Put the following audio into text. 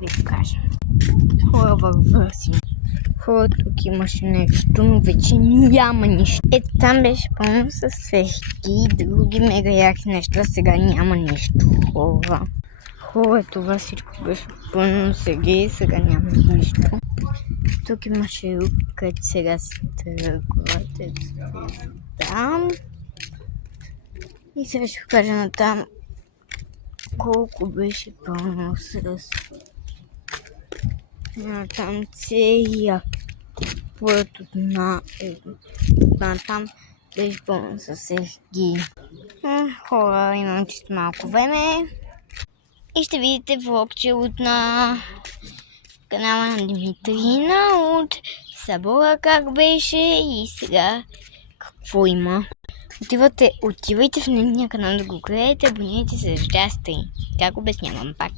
ви покажа. Хора във върси. Хора, тук имаше нещо, но вече няма нищо. Ето там беше пълно с свещи и други мега яки неща. Сега няма нищо, хора. Хора, това всичко беше пълно сега няма нищо. Тук имаше рук, където сега се тръгвате там. И сега ще покажа на там колко беше пълно с... там целия път от там беше пълно с ехги. Хора, имам чисто малко време. И ще видите влогче от на канала на Димитрина от събора как беше и сега какво има. Отивайте в нейния канал да го гледате, абонирайте се, ждасте. Как обяснявам пак.